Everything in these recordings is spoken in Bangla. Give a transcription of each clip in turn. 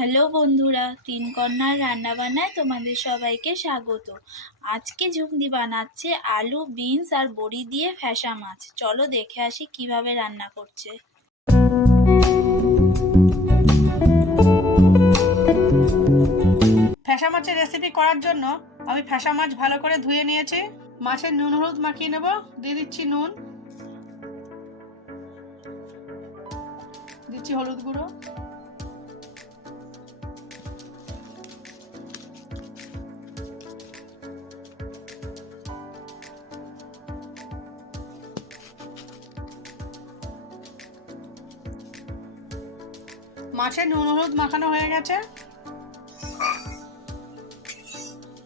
হ্যালো বন্ধুরা, তিন কন্যার রান্নাবান্নায় তোমাদের সবাইকে স্বাগত। আজকে ঝুগনি বানাচ্ছে আলু, বিনস আর বড়ি দিয়ে ফ্যাসা মাছ। চলো দেখে আসি কীভাবে রান্না করছে। ফ্যাসা মাছের রেসিপি করার জন্য আমি ফ্যাসা মাছ ভালো করে ধুয়ে নিয়েছি। মাছের নুন হলুদ মাখিয়ে নেব, দিয়ে দিচ্ছি নুন। দিচ্ছি হলুদ গুঁড়ো। মাছের নুন হলুদ মাখানো হয়ে গেছে।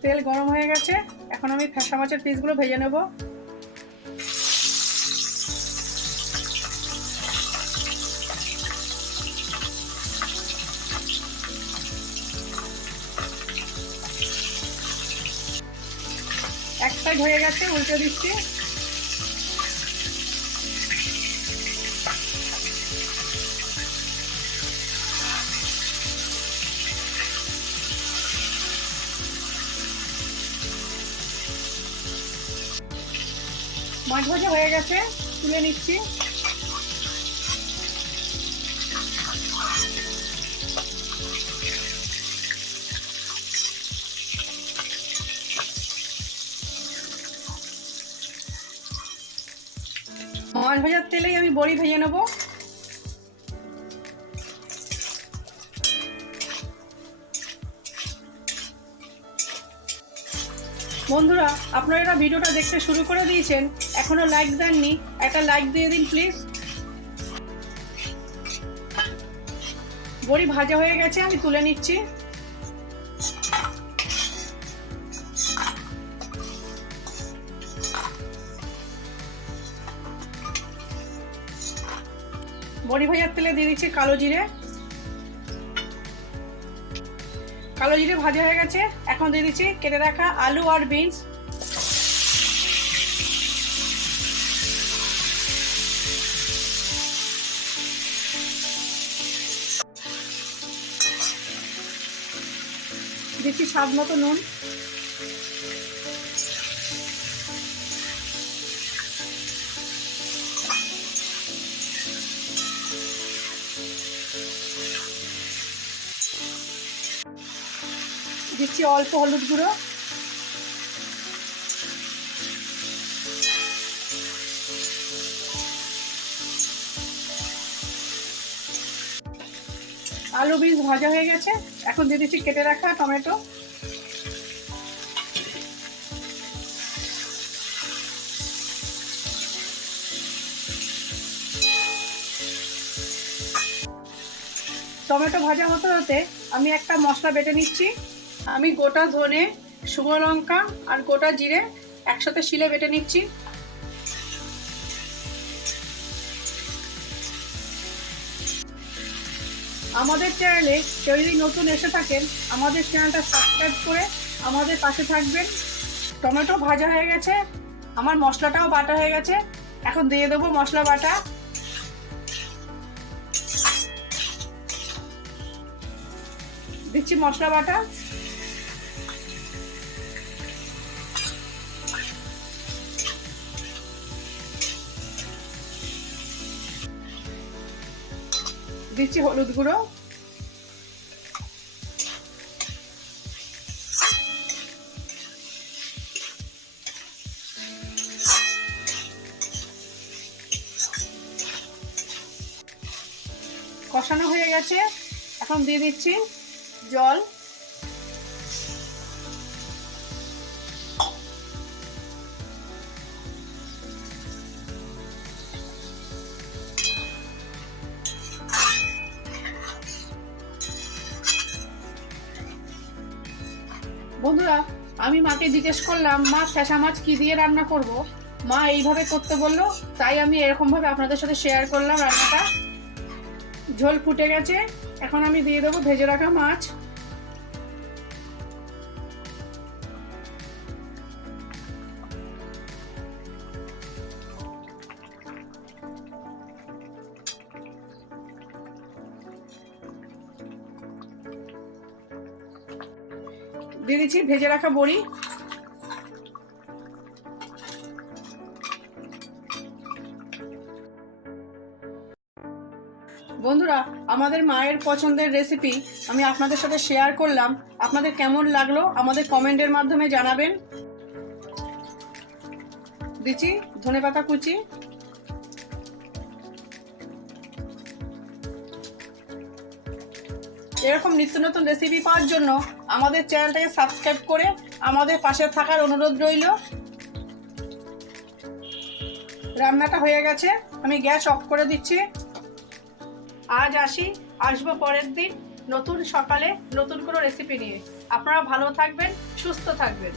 তেল গরম হয়ে গেছে। এখন আমি ফ্যাসা মাছের পিসগুলো ভেজে নেব। এক সাইড হয়ে গেছে, উল্টে দিচ্ছি। মাছ ভাজা হয়ে গেছে তুলে নিচ্ছি। মাছ ভাজার তেলেই আমি বড়ি ভেজে নেব। বন্ধুরা, আপনারা ভিডিওটা দেখতে শুরু করে দিয়েছেন, এখনও লাইক দেননি, একটা লাইক দিয়ে দিন প্লিজ বড়ি ভাজা হয়ে গেছে, আমি তুলে নিচ্ছি। বড়ি ভাজার তেলে দিয়ে দিচ্ছি কালো জিরে। কালো জিরে ভাজা হয়ে গেছে। এখন দিয়ে দিচ্ছি কেটে রাখা আলু আর বিনস। দিচ্ছি স্বাদ মতো নুন। দিচ্ছি অল্প হলুদ গুঁড়ো। আলু বীজ ভাজা হয়ে গেছে। এখন দিয়ে দিচ্ছি কেটে রাখা টমেটো। টমেটো ভাজা হতে হতে আমি একটা মশলা বেটে নিচ্ছি। আমি গোটা ধনে, শুকনো লঙ্কা আর গোটা জিরে একসাথে শিলে বেটে নিচ্ছি। আমাদের চ্যানেলে কেউ যদি নতুন এসে থাকেন, আমাদের চ্যানেলটা সাবস্ক্রাইব করে আমাদের পাশে থাকবেন। টমেটো ভাজা হয়ে গেছে, আমার মশলাটাও বাটা হয়ে গেছে। এখন দিয়ে দেবো মশলা বাটা। দিচ্ছি মশলা বাটা। দিচ্ছি হলুদ গুঁড়ো। কষানো হয়ে গেছে। এখন দিয়ে দিচ্ছি জল। বন্ধুরা, আমি মাকে জিজ্ঞেস করলাম, মা ফেসা মাছ কি দিয়ে রান্না করব? মা এইভাবে করতে বলল, তাই আমি এরকম ভাবে আপনাদের সাথে শেয়ার করলাম রান্নাটা। ঝোল ফুটে গেছে, এখন আমি দিয়ে দেবো ভেজে রাখা মাছ। দিয়ে দিচ্ছি, ভেজে রাখা বড়ি। বন্ধুরা, আমাদের মায়ের পছন্দের রেসিপি আমি আপনাদের সাথে শেয়ার করলাম। আপনাদের কেমন লাগল আমাদের কমেন্টের মাধ্যমে জানাবেন। দিচ্ছি ধনে পাতা কুচি। এরকম নিত্য নতুন রেসিপি পাওয়ার জন্য আমাদের চ্যানেলটাকে সাবস্ক্রাইব করে আমাদের পাশে থাকার অনুরোধ রইল। রান্নাটা হয়ে গেছে, আমি গ্যাস অফ করে দিচ্ছি। আজ আসি, আসব পরের দিন নতুন সকালে নতুন কোনো রেসিপি নিয়ে। আপনারা ভালো থাকবেন, সুস্থ থাকবেন।